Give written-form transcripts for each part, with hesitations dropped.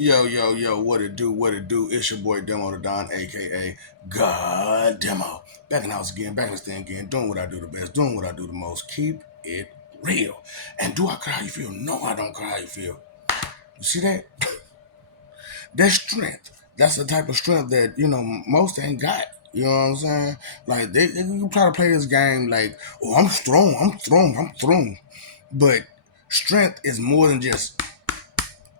Yo, yo, yo, what it do? It's your boy Demo the Don, aka God Demo. Back in the house again, back in the stand again, doing what I do the best, doing what I do the most. Keep it real. And do I care how you feel? No, I don't care how you feel. You see that? That's strength. That's the type of strength that, most ain't got. You know what I'm saying? Like, you try to play this game like, oh, I'm strong, I'm strong, I'm strong. But strength is more than just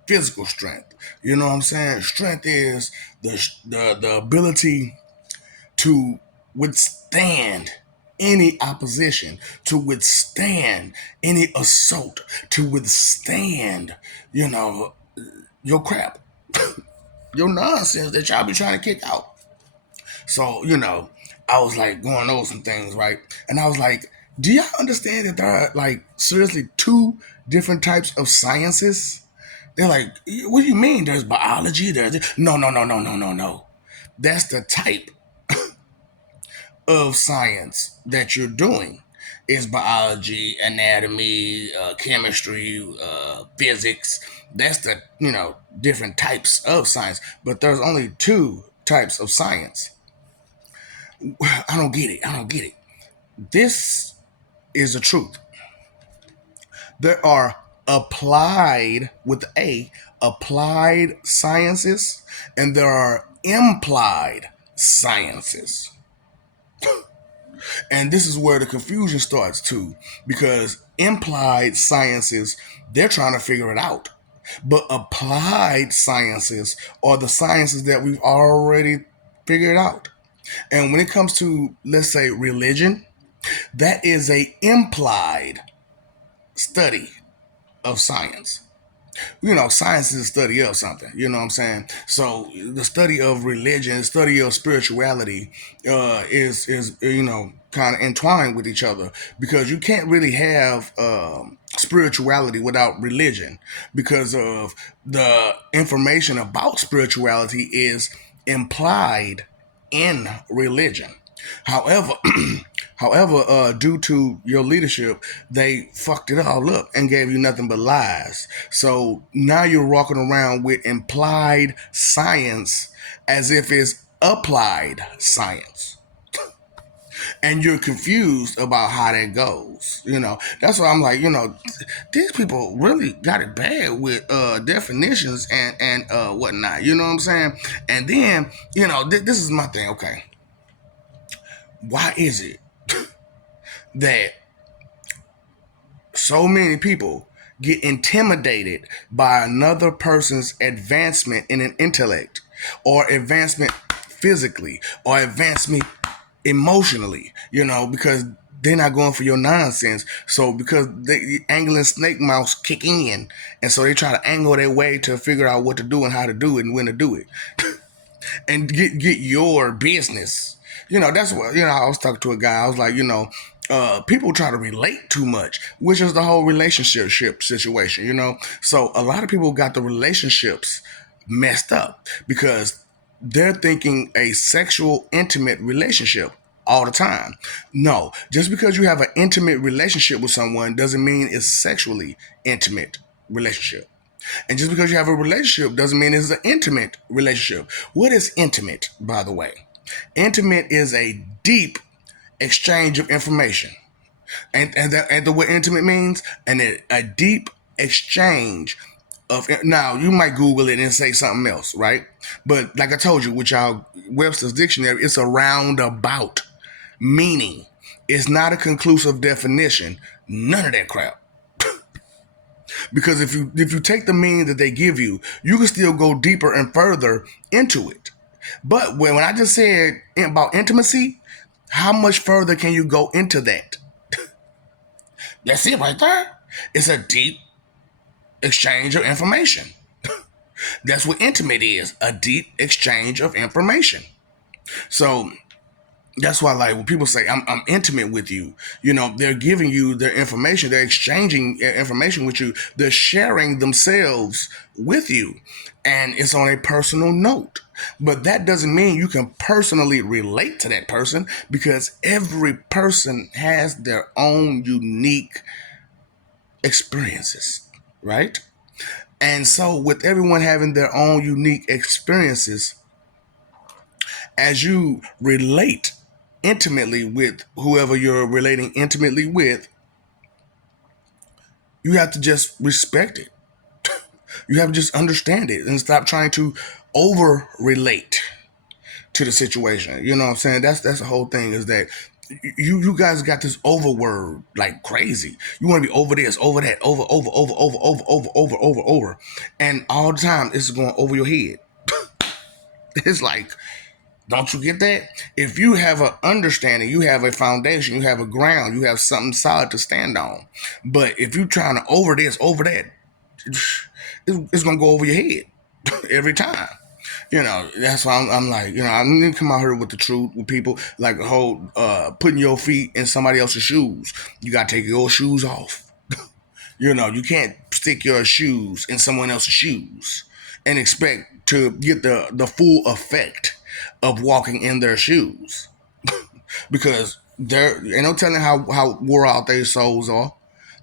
physical strength. You know what I'm saying? Strength is the ability to withstand any opposition, to withstand any assault, to withstand, you know, your crap, your nonsense that y'all be trying to kick out. So, I was like going over some things, right? And I was like, do y'all understand that there are like seriously two different types of sciences? They're like, what do you mean? There's biology. No, no, no, no, no, no, no. That's the type of science that you're doing. Is biology, anatomy, chemistry, physics. That's the different types of science. But there's only two types of science. I don't get it. I don't get it. This is the truth. There are applied with applied sciences, and there are implied sciences. And this is where the confusion starts too, because implied sciences, they're trying to figure it out. But applied sciences are the sciences that we've already figured out. And when it comes to, let's say, religion, that is a implied study of science. Science is a study of something. You know what I'm saying? So the study of religion, the study of spirituality, is kind of entwined with each other, because you can't really have spirituality without religion, because of the information about spirituality is implied in religion. However, due to your leadership, they fucked it all up and gave you nothing but lies. So now you're walking around with implied science as if it's applied science. And you're confused about how that goes. That's why I'm like, these people really got it bad with definitions and whatnot. You know what I'm saying? And then, this is my thing. Okay, why is it that so many people get intimidated by another person's advancement in an intellect, or advancement physically, or advancement emotionally, because they're not going for your nonsense. So because the angling snake mouse kick in, and so they try to angle their way to figure out what to do and how to do it and when to do it, and get your business. That's what I was talking to a guy. I was like, people try to relate too much, which is the whole relationship situation. So a lot of people got the relationships messed up because they're thinking a sexual intimate relationship all the time. No, just because you have an intimate relationship with someone doesn't mean it's sexually intimate relationship. And just because you have a relationship doesn't mean it's an intimate relationship. What is intimate, by the way? Intimate is a deep exchange of information. And what intimate means? And a deep exchange of. Now, you might Google it and say something else, right? But like I told you, with y'all Webster's dictionary, it's a roundabout meaning. It's not a conclusive definition. None of that crap. Because if you take the meaning that they give you, you can still go deeper and further into it. But when I just said about intimacy, how much further can you go into that? That's it right there. It's a deep exchange of information. That's what intimate is, a deep exchange of information. So that's why, like, when people say I'm intimate with you, they're giving you their information, they're exchanging information with you, they're sharing themselves with you, and it's on a personal note. But that doesn't mean you can personally relate to that person, because every person has their own unique experiences, right? And so, with everyone having their own unique experiences, as you relate intimately with whoever you're relating intimately with, you have to just respect it. You have to just understand it and stop trying to over relate to the situation. You know what I'm saying? That's the whole thing, is that you guys got this over word like crazy. You want to be over this, over that, over, and all the time it's going over your head. It's like, don't you get that? If you have an understanding, you have a foundation, you have a ground, you have something solid to stand on. But if you're trying to over this, over that, it's gonna go over your head every time. That's why I'm like, I need to come out here with the truth with people, like the whole putting your feet in somebody else's shoes. You gotta take your shoes off. You can't stick your shoes in someone else's shoes and expect to get the full effect of walking in their shoes, because there ain't no telling how wore out their souls are.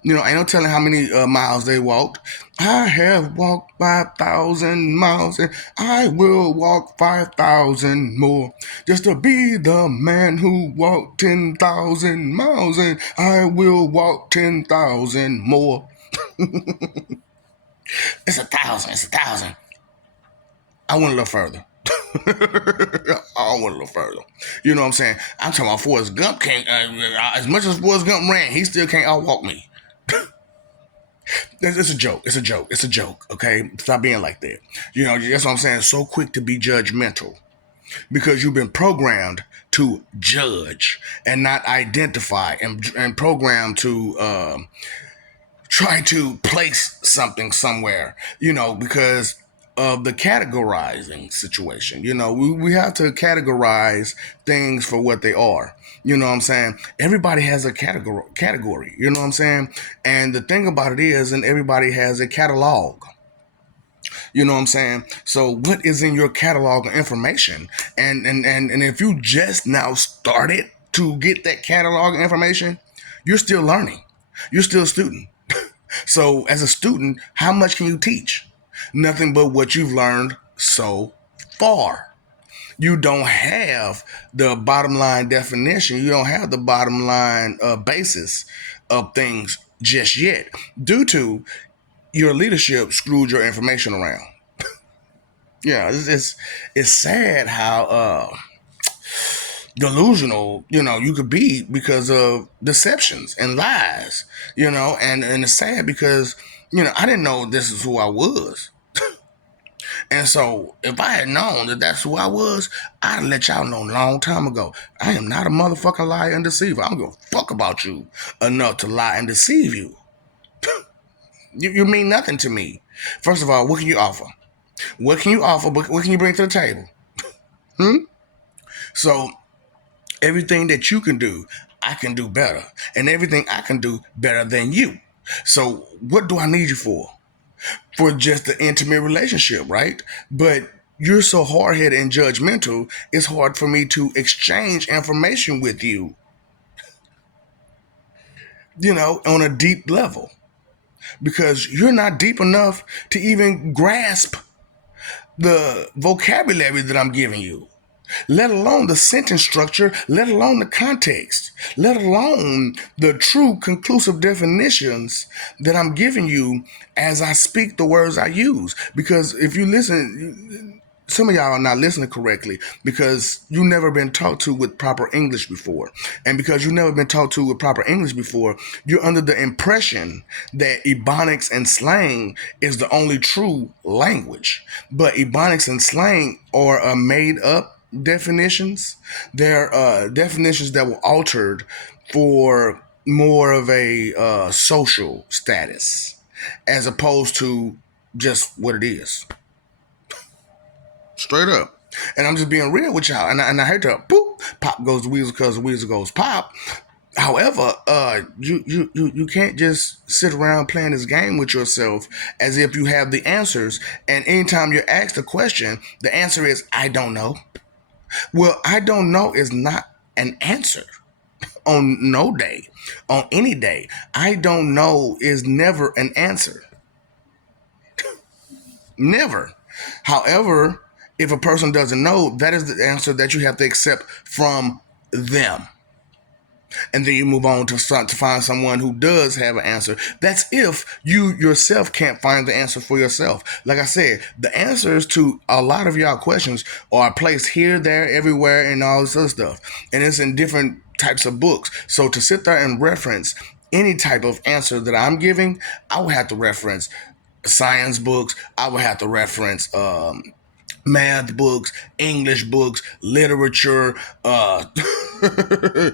Ain't no telling how many miles they walked. I have walked 5,000 miles, and I will walk 5,000 more, just to be the man who walked 10,000 miles, and I will walk 10,000 more. It's 1,000. It's 1,000. I went a little further. I went a little further. You know what I'm saying? I'm talking about Forrest Gump can't. As much as Forrest Gump ran, he still can't outwalk me. It's a joke. It's a joke. It's a joke. Okay, stop being like that. That's what I'm saying. So quick to be judgmental because you've been programmed to judge and not identify, and programmed to try to place something somewhere. Because of the categorizing situation. We have to categorize things for what they are. You know what I'm saying? Everybody has a category. You know what I'm saying? And the thing about it is, and everybody has a catalog. You know what I'm saying? So what is in your catalog of information? And if you just now started to get that catalog of information, you're still learning. You're still a student. So as a student, how much can you teach? Nothing but what you've learned so far. You don't have the bottom line definition. You don't have the bottom line basis of things just yet, due to your leadership screwed your information around. It's sad how delusional you could be because of deceptions and lies. And it's sad because I didn't know this is who I was. And so, if I had known that that's who I was, I'd let y'all know a long time ago. I am not a motherfucking liar and deceiver. I don't give a fuck about you enough to lie and deceive you. You mean nothing to me. First of all, what can you offer? What can you offer? What can you bring to the table? So, everything that you can do, I can do better. And everything I can do better than you. So, what do I need you for? For just the intimate relationship, right? But you're so hard-headed and judgmental, it's hard for me to exchange information with you, on a deep level. Because you're not deep enough to even grasp the vocabulary that I'm giving you, let alone the sentence structure, let alone the context, let alone the true conclusive definitions that I'm giving you as I speak the words I use. Because if you listen, some of y'all are not listening correctly because you've never been taught to with proper English before. And because you've never been taught to with proper English before, you're under the impression that Ebonics and slang is the only true language. But Ebonics and slang are made up definitions. They're definitions that were altered for more of a social status as opposed to just what it is. Straight up. And I'm just being real with y'all. And I heard that boop, pop goes the weasel because the weasel goes pop. However, you can't just sit around playing this game with yourself as if you have the answers. And anytime you're asked a question, the answer is, I don't know. Well, I don't know is not an answer on no day, on any day. I don't know is never an answer. Never. However, if a person doesn't know, that is the answer that you have to accept from them. And then you move on to find someone who does have an answer. That's if you yourself can't find the answer for yourself. Like I said, the answers to a lot of y'all questions are placed here, there, everywhere, and all this other stuff. And it's in different types of books. So to sit there and reference any type of answer that I'm giving, I would have to reference science books. I would have to reference math books, English books, literature, the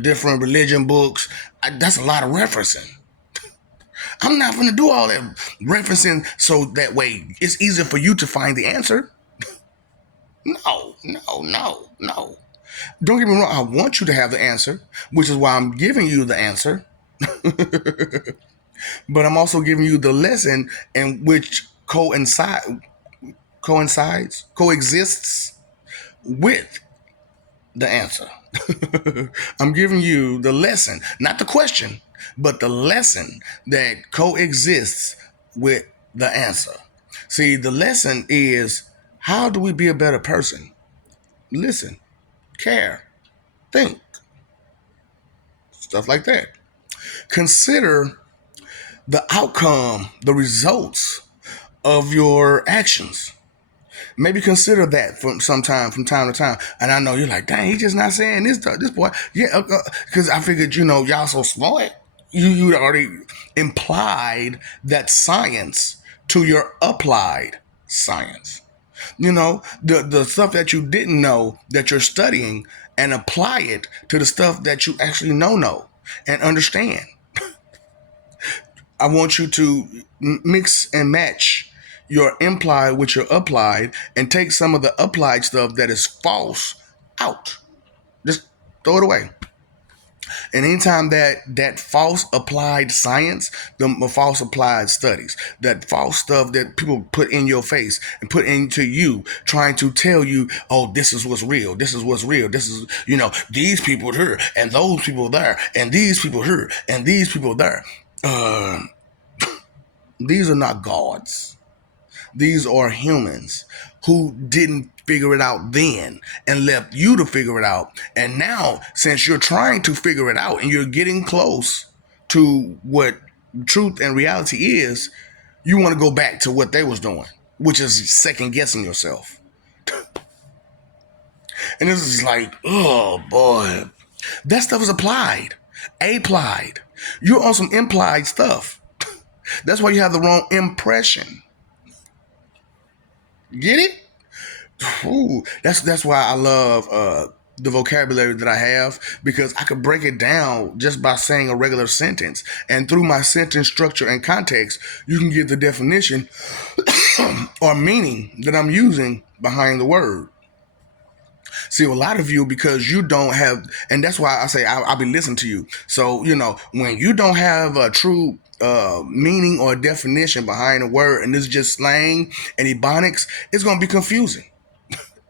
different religion books. That's a lot of referencing. I'm not going to do all that referencing so that way it's easier for you to find the answer. No, no, no, no. Don't get me wrong. I want you to have the answer, which is why I'm giving you the answer. But I'm also giving you the lesson in which coexists with the answer. I'm giving you the lesson, not the question, but the lesson that coexists with the answer. See, the lesson is, how do we be a better person? Listen, care, think, stuff like that. Consider the outcome, the results of your actions. Maybe consider that from time to time. And I know you're like, dang, he's just not saying this boy. Yeah, because I figured, y'all so smart. You already implied that science to your applied science. The stuff that you didn't know that you're studying, and apply it to the stuff that you actually know and understand. I want you to mix and match your implied with your applied, and take some of the applied stuff that is false out. Just throw it away. And anytime that false applied science, the false applied studies, that false stuff that people put in your face and put into you, trying to tell you, oh, this is what's real. This is what's real. This is, these people here and those people there and these people here and these people there. These are not gods. These are humans who didn't figure it out then and left you to figure it out. And now, since you're trying to figure it out and you're getting close to what truth and reality is, you want to go back to what they was doing, which is second guessing yourself. And this is like, oh boy, that stuff is applied. You're on some implied stuff. That's why you have the wrong impression. Get it? Ooh, that's why I love the vocabulary that I have, because I could break it down just by saying a regular sentence. And through my sentence structure and context, you can get the definition or meaning that I'm using behind the word. See, a lot of you, because you don't have, and that's why I say I'll be listening to you. So, when you don't have a true meaning or definition behind a word, and it's just slang and ebonics, it's going to be confusing.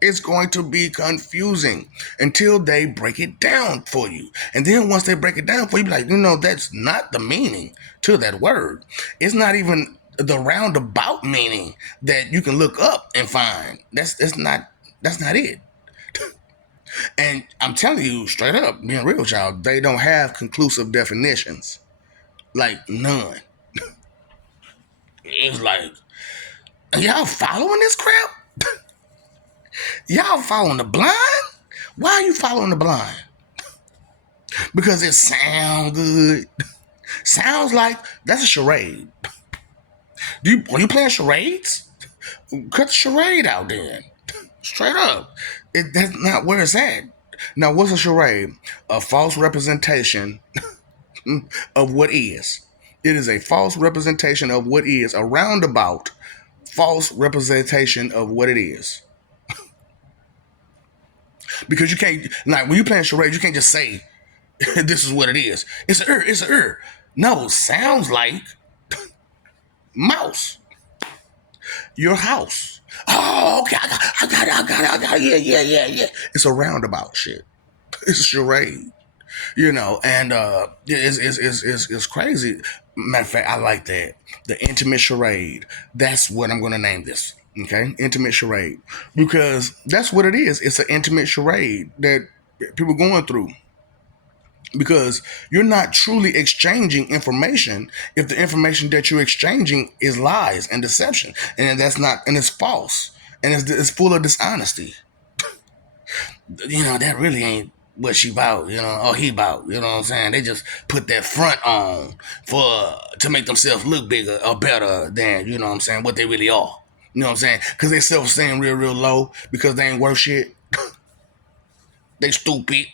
It's going to be confusing until they break it down for you. And then once they break it down for you, be like, that's not the meaning to that word. It's not even the roundabout meaning that you can look up and find. That's not it. And I'm telling you straight up, being real with y'all, they don't have conclusive definitions. Like, none. It's like, y'all following this crap? Y'all following the blind? Why are you following the blind? Because it sounds good. Sounds like that's a charade. Are you playing charades? Cut the charade out then. Straight up. That's not where it's at. Now, what's a charade? A false representation of what is. It is a false representation of what is, a roundabout false representation of what it is. Because you can't, like, when you're playing charades, you can't just say, this is what it is. It's a No, sounds like mouse. Your house. Oh, okay, I got it. Yeah. It's a roundabout shit. It's a charade. And it's crazy. Matter of fact, I like that. The intimate charade. That's what I'm going to name this. Okay, intimate charade, because that's what it is. It's an intimate charade that people going through, because you're not truly exchanging information if the information that you're exchanging is lies and deception, and that's not, and it's false, and it's full of dishonesty. That really ain't what she bought, or he bought, you know what I'm saying? They just put that front on to make themselves look bigger or better than, you know what I'm saying, what they really are. You know what I'm saying? Because they self-esteem real, real low because they ain't worth shit. They stupid.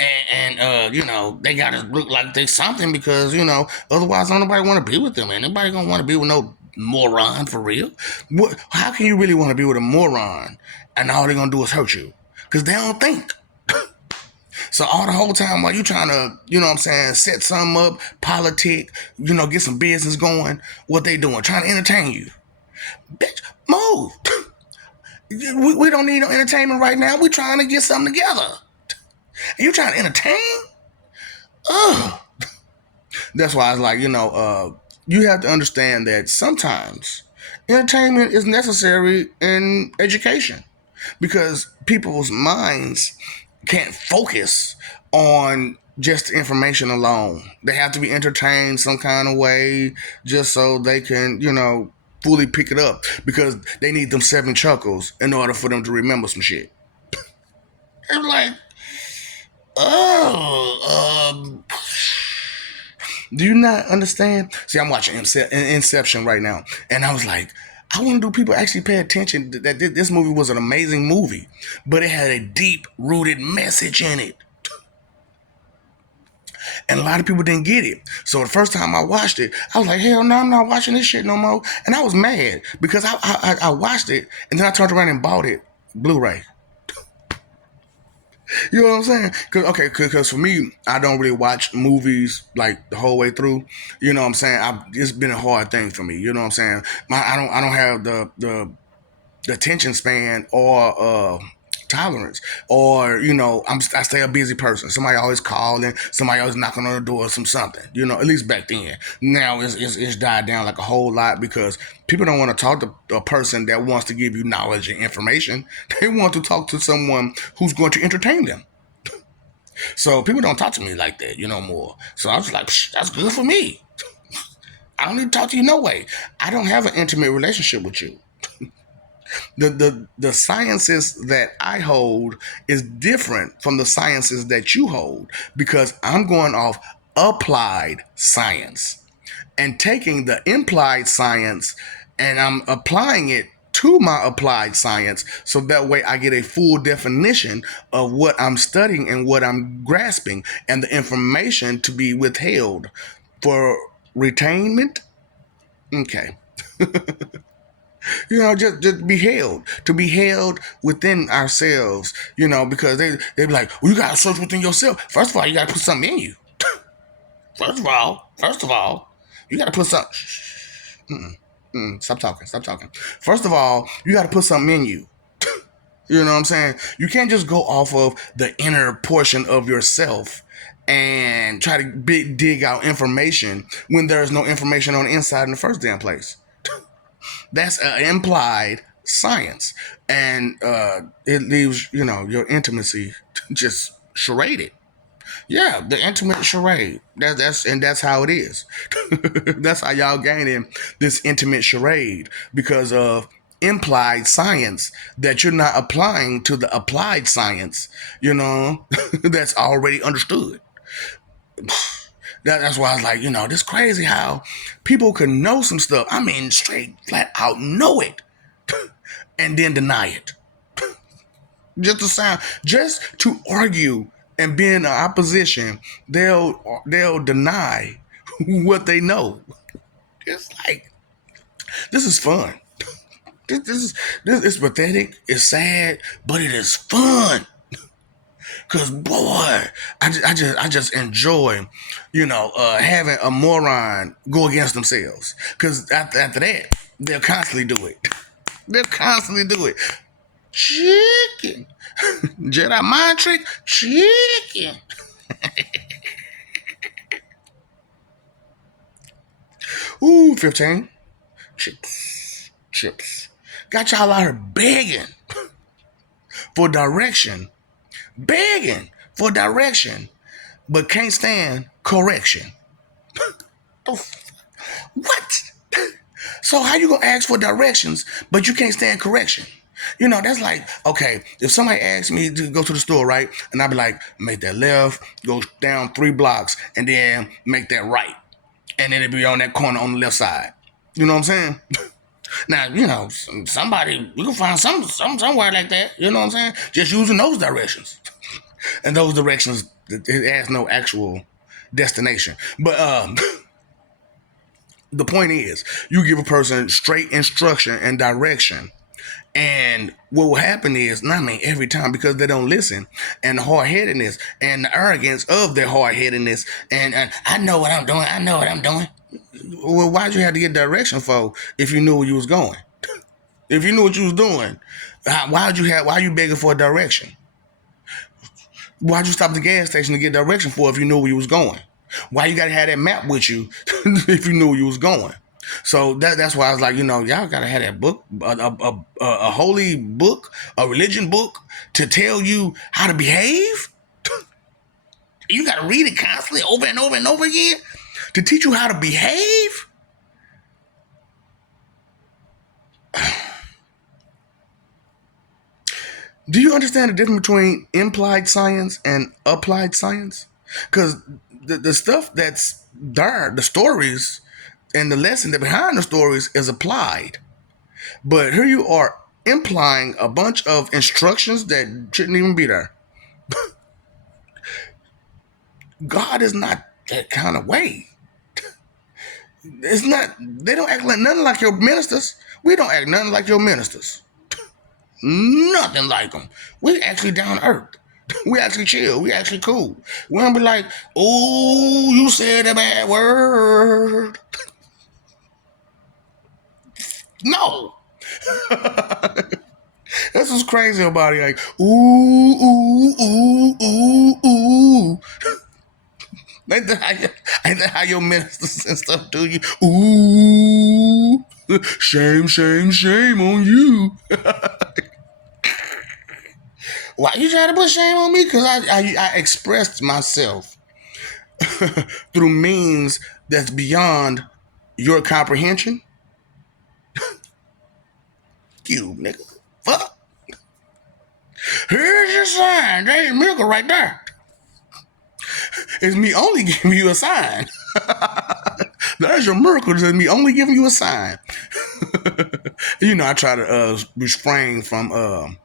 And they gotta look like they something because, otherwise don't nobody want to be with them. And nobody gonna want to be with no moron for real. How can you really want to be with a moron and all they gonna do is hurt you? Because they don't think. So all the whole time while you trying to, set something up, politic, get some business going, what they doing? Trying to entertain you. Bitch, move. We don't need no entertainment right now. We trying to get something together. And you trying to entertain? Ugh. That's why I was like, you have to understand that sometimes entertainment is necessary in education because people's minds can't focus on just information alone. They have to be entertained some kind of way just so they can, fully pick it up because they need them 7 chuckles in order for them to remember some shit. And like, oh, do you not understand? See, I'm watching Inception right now, and I was like, I wonder do people actually pay attention that this movie was an amazing movie, but it had a deep-rooted message in it. And a lot of people didn't get it. So the first time I watched it, I was like, hell no, I'm not watching this shit no more. And I was mad because I watched it, and then I turned around and bought it Blu-ray. You know what I'm saying? Because for me, I don't really watch movies like the whole way through. You know what I'm saying? It's been a hard thing for me. You know what I'm saying? I don't have the attention span or tolerance, or I stay a busy person. Somebody always calling, somebody always knocking on the door or something. At least back then. Now it's died down like a whole lot because people don't want to talk to a person that wants to give you knowledge and information. They want to talk to someone who's going to entertain them. So people don't talk to me like that, more. So I was like, that's good for me. I don't need to talk to you no way. I don't have an intimate relationship with you. The sciences that I hold is different from the sciences that you hold because I'm going off applied science and taking the implied science and I'm applying it to my applied science so that way I get a full definition of what I'm studying and what I'm grasping and the information to be withheld for retainment. Okay. Just to be held within ourselves, because they be like, well, you gotta search within yourself. First of all, you gotta put something in you. First of all, you gotta put something. Stop talking. First of all, you gotta put something in you. You know what I'm saying? You can't just go off of the inner portion of yourself and try to dig out information when there's no information on the inside in the first damn place. That's implied science, and it leaves your intimacy just charaded. Yeah, the intimate charade. That's how it is. That's how y'all gaining this intimate charade because of implied science that you're not applying to the applied science. That's already understood. That's why I was like, this crazy how people can know some stuff. I mean, straight flat out know it and then deny it. Just to argue and be in opposition, they'll deny what they know. It's like this is fun. This is pathetic. It's sad, but it is fun. Cause boy, I just enjoy, having a moron go against themselves. Cause after that, they'll constantly do it. They'll constantly do it. Chicken. Jedi mind trick. Chicken. Ooh, 15. Chips. Chips. Got y'all out here begging for direction. Begging for direction. But can't stand correction. What? So how you gonna ask for directions, but you can't stand correction? That's like, okay, if somebody asks me to go to the store, right? And I'd be like, make that left, go down 3 blocks, and then make that right. And then it'd be on that corner on the left side. You know what I'm saying? Now, somebody, you can find somewhere like that. You know what I'm saying? Just using those directions. And those directions, it has no actual destination. But the point is, you give a person straight instruction and direction. And what will happen is, every time, because they don't listen, and the hard headedness and the arrogance of their hard headedness, and I know what I'm doing, I know what I'm doing. Well, why'd you have to get direction for if you knew where you was going? If you knew what you was doing, why are you begging for a direction? Why'd you stop at the gas station to get direction for if you knew where you was going? Why you gotta have that map with you if you knew where you was going? So that's why I was like, y'all gotta have that book, a holy book, a religion book to tell you how to behave. You gotta read it constantly over and over and over again to teach you how to behave. Do you understand the difference between implied science and applied science? Because the stuff that's there, the stories and the lesson that behind the stories is applied. But here you are implying a bunch of instructions that shouldn't even be there. God is not that kind of way. It's not. They don't act like nothing like your ministers. We don't act nothing like your ministers. Nothing like them. We actually down to earth. We actually chill. We actually cool. We don't be like, oh, you said a bad word. No. That's what's crazy about it. Like, ooh, ooh, ooh, ooh, ooh. Ain't that how your ministers and stuff do you? Ooh, shame, shame, shame on you. Why you trying to put shame on me? Because I expressed myself through means that's beyond your comprehension. You nigga. Fuck. Here's your sign. There's your miracle right there. It's me only giving you a sign. There's your miracle. It's me only giving you a sign. I try to refrain from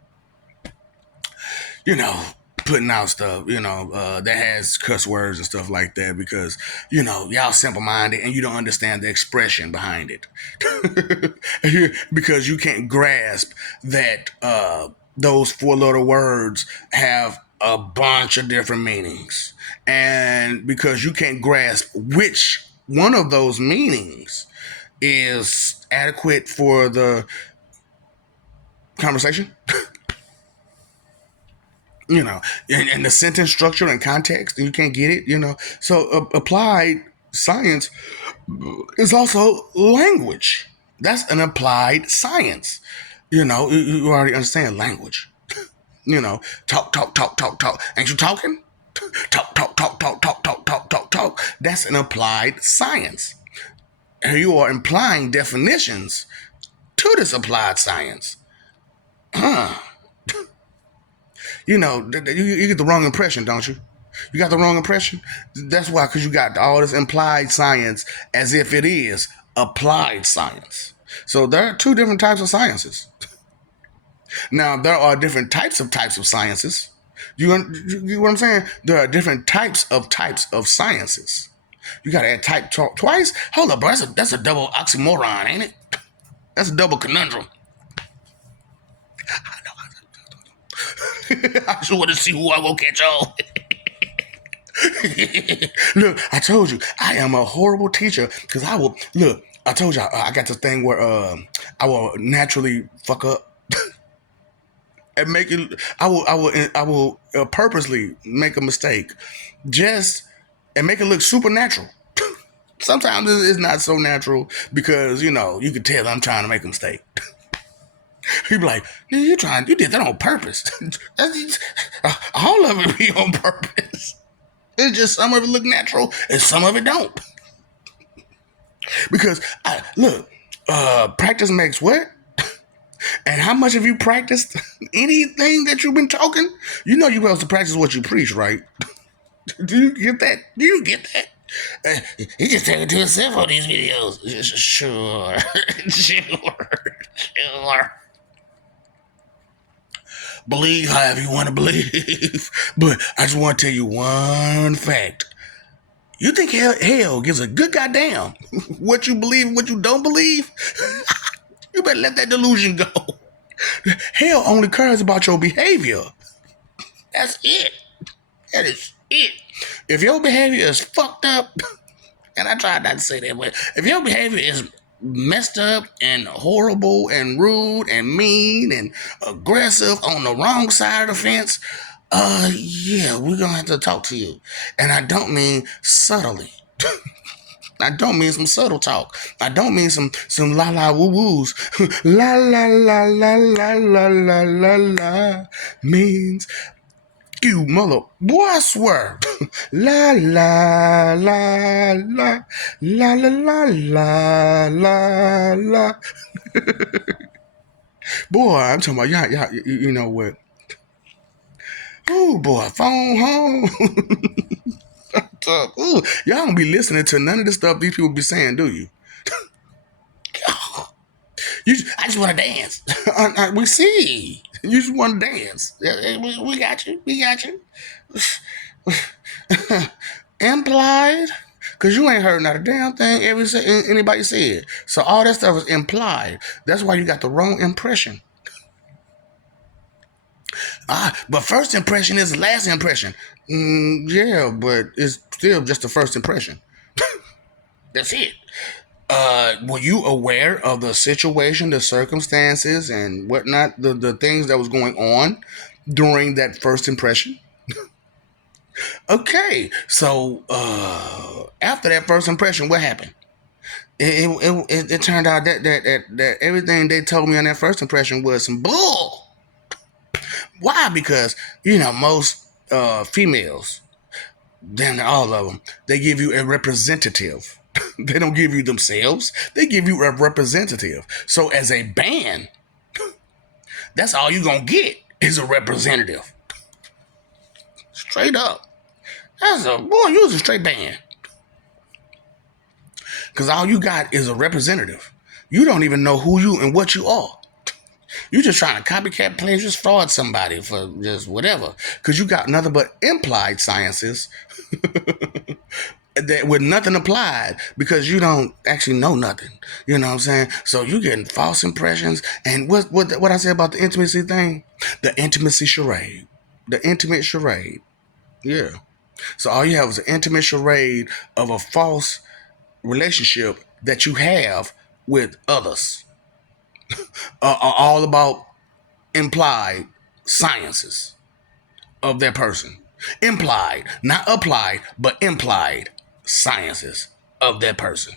putting out stuff, that has cuss words and stuff like that because, y'all simple-minded and you don't understand the expression behind it. Because you can't grasp that those 4-letter words have a bunch of different meanings. And because you can't grasp which one of those meanings is adequate for the conversation, and the sentence structure and context, and you can't get it, So applied science is also language. That's an applied science. You already understand language. Talk, talk, talk, talk, talk. Ain't you talking? Talk, talk, talk, talk, talk, talk, talk, talk, talk. That's an applied science. And you are implying definitions to this applied science. You get the wrong impression, don't you? You got the wrong impression? That's why, because you got all this implied science as if it is applied science. So there are two different types of sciences. Now, there are different types of sciences. You get what I'm saying? There are different types of sciences. You got to add type twice? Hold up, bro. That's a double oxymoron, ain't it? That's a double conundrum. I just want to see who I will catch on. Look, I told you, I am a horrible teacher because I will, look, I told you, I got this thing where I will naturally fuck up and make it, I will purposely make a mistake and make it look supernatural. Sometimes it's not so natural because, you can tell I'm trying to make a mistake. He be like, you did that on purpose. All of it be on purpose. It's just some of it look natural and some of it don't. Because, look, practice makes what? And how much have you practiced anything that you've been talking? You're supposed to practice what you preach, right? Do you get that? Do you get that? He just take it to himself on these videos. Sure. Sure. Believe however you want to believe. But I just want to tell you one fact. You think hell gives a good goddamn what you believe and what you don't believe? You better let that delusion go. Hell only cares about your behavior. That's it. That is it. If your behavior is fucked up, and I try not to say that, but if your behavior is messed up and horrible and rude and mean and aggressive on the wrong side of the fence, yeah, we're gonna have to talk to you. And I don't mean subtly. I don't mean some subtle talk. I don't mean some la la woo woos. La la la la la la la la la means you mother boy, I swear. La la la la la la la la la. Boy, I'm talking about y'all. You know what? Oh boy, phone home. Ooh, y'all don't be listening to none of the stuff these people be saying, do you? I just want to dance. We see. You just want to dance. We got you. We got you. Implied. Because you ain't heard not a damn thing anybody said. So all that stuff is implied. That's why you got the wrong impression. But first impression is the last impression. Yeah, but it's still just the first impression. That's it. Were you aware of the situation, the circumstances, and whatnot, the things that was going on during that first impression? Okay, so after that first impression, what happened? It turned out that everything they told me on that first impression was some bull. Why? Because most females, damn all of them, they give you a representative. They don't give you themselves. They give you a representative. So as a band, that's all you gonna get is a representative. Straight up. You was a straight band. Because all you got is a representative. You don't even know who you and what you are. You just trying to copycat, plagiarize, fraud somebody for just whatever. Because you got nothing but implied sciences that with nothing applied because you don't actually know nothing. You know what I'm saying? So you getting false impressions. And what I say about the intimacy thing? The intimacy charade. The intimate charade. Yeah. So all you have is an intimate charade of a false relationship that you have with others. Are all about implied sciences of that person. Implied, not applied, but implied sciences of that person.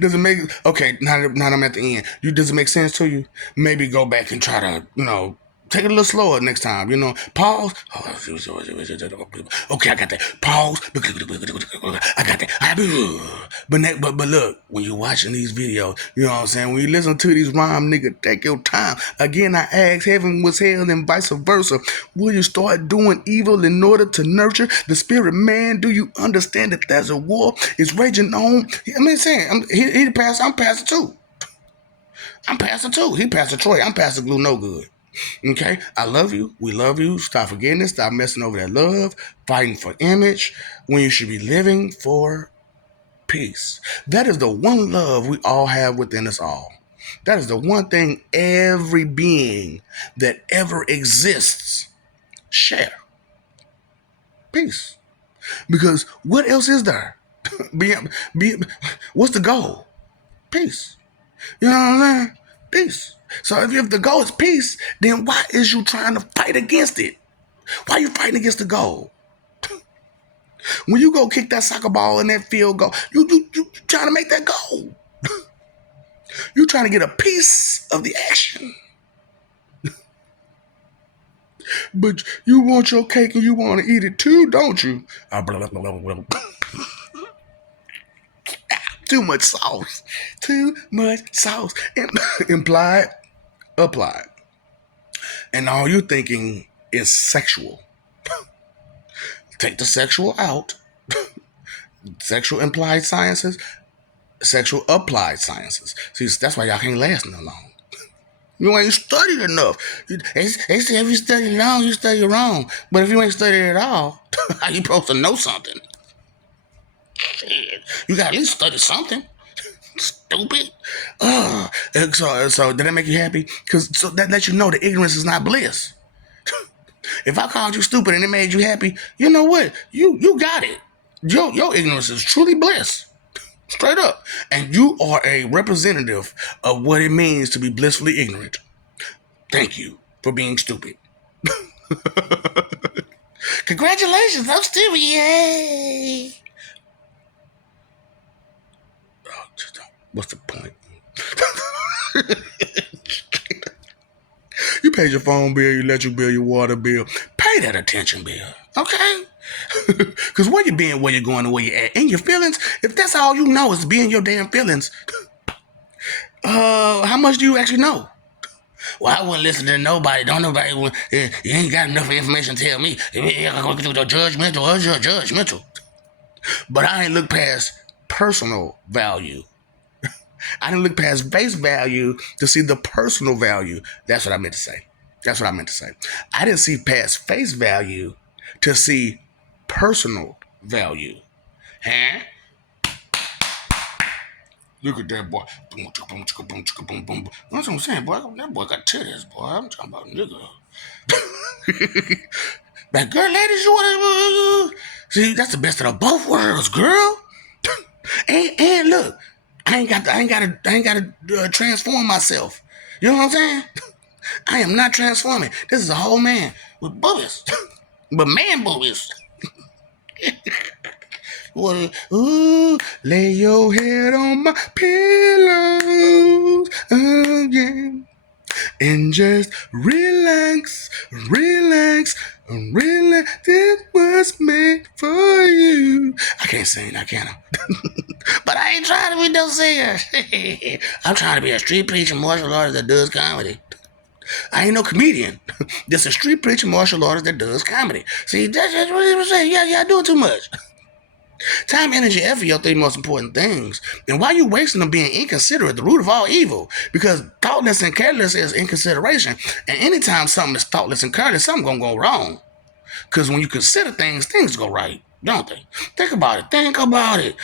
Does it make now I'm at the end? Does it make sense to you? Maybe go back and try to take it a little slower next time. Pause. Okay, I got that. Pause. I got that. But look, when you're watching these videos, you know what I'm saying? When you listen to these rhymes, nigga, take your time. Again, I ask, heaven was hell and vice versa. Will you start doing evil in order to nurture the spirit man? Do you understand that there's a war? It's raging on. I'm Pastor too. I'm Pastor too. He Pastor Troy. I'm Pastor Glue No Good. Okay, I love you. We love you. Stop forgetting it. Stop messing over that love. Fighting for image when you should be living for peace. That is the one love we all have within us all. That is the one thing every being that ever exists share. Peace. Because what else is there? What's the goal? Peace. You know what I'm saying? Peace. So if the goal is peace, then why is you trying to fight against it? Why are you fighting against the goal? When you go kick that soccer ball in that field goal, you trying to make that goal. You trying to get a piece of the action. But you want your cake and you want to eat it too, don't you? Too much sauce. Too much sauce. Implied, applied. And all you're thinking is sexual. Take the sexual out. Sexual implied sciences, sexual applied sciences. See, that's why y'all can't last no long. You ain't studied enough. They say if you study long, you study wrong. But if you ain't studied at all, how you supposed to know something? Shit. You got at least study something. Stupid. So did that make you happy? Because so that lets you know that ignorance is not bliss. If I called you stupid and it made you happy, you know what? You got it. Your ignorance is truly bliss. Straight up. And you are a representative of what it means to be blissfully ignorant. Thank you for being stupid. Congratulations, I'm stupid. Yay. What's the point? You paid your phone bill, your electric bill, your water bill. Pay that attention bill, okay? Because where you been, where you going, and where you at, in your feelings, if that's all you know is to be in your damn feelings, how much do you actually know? Well, I wouldn't listen to nobody. Don't nobody. You ain't got enough information to tell me. Judgmental. But I ain't look past personal value. I didn't look past base value to see the personal value. That's what I meant to say. I didn't see past face value to see personal value. Huh? Look at that boy. That's what I'm saying, boy. That boy got titties, boy. I'm talking about nigga. But girl, ladies, you want to see? That's the best of both worlds, girl. and look, I ain't got to transform myself. You know what I'm saying? I am not transforming. This is a whole man with boobies, but man boobies. Ooh, lay your head on my pillows again. And just relax. This was made for you. I can't sing, I can't. But I ain't trying to be no singer. I'm trying to be a street preacher martial artist that does comedy. I ain't no comedian. Just a street preacher martial artist that does comedy. See, that's just what he was saying. Y'all doing too much. Time, energy, effort, your three most important things. And why you wasting them being inconsiderate, the root of all evil? Because thoughtless and careless is inconsideration. And anytime something is thoughtless and careless, something gonna go wrong. Because when you consider things, things go right, don't they? Think about it.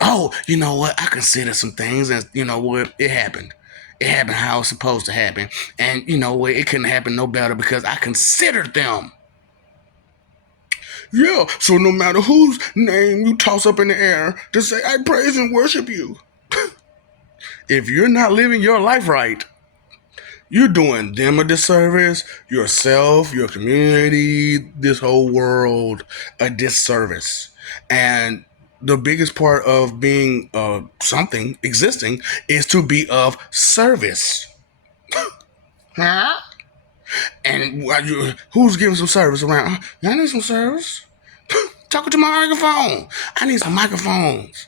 Oh, you know what? I considered some things, and you know what? It happened. It happened how it's supposed to happen. And you know what? It couldn't happen no better because I considered them. Yeah, so no matter whose name you toss up in the air to say, I praise and worship you. If you're not living your life right, you're doing them a disservice, yourself, your community, this whole world a disservice. And the biggest part of being something, existing, is to be of service. Huh? And who's giving some service around? I need some service. Talking to my microphone. I need some microphones.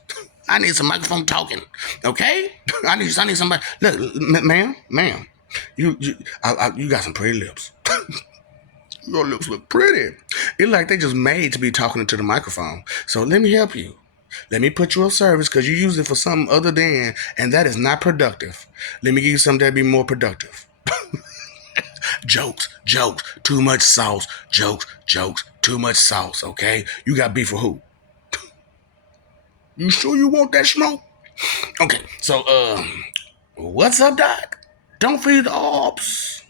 I need some microphone talking. Okay? I need somebody. Look, ma'am. You got some pretty lips. Your lips look pretty. It's like they just made to be talking to the microphone. So let me help you. Let me put you on service because you use it for something other than, and that is not productive. Let me give you something that'd be more productive. Jokes, too much sauce. Jokes, too much sauce, okay? You got beef for who? You sure you want that smoke? Okay, so, what's up, Doc? Don't feed the ops.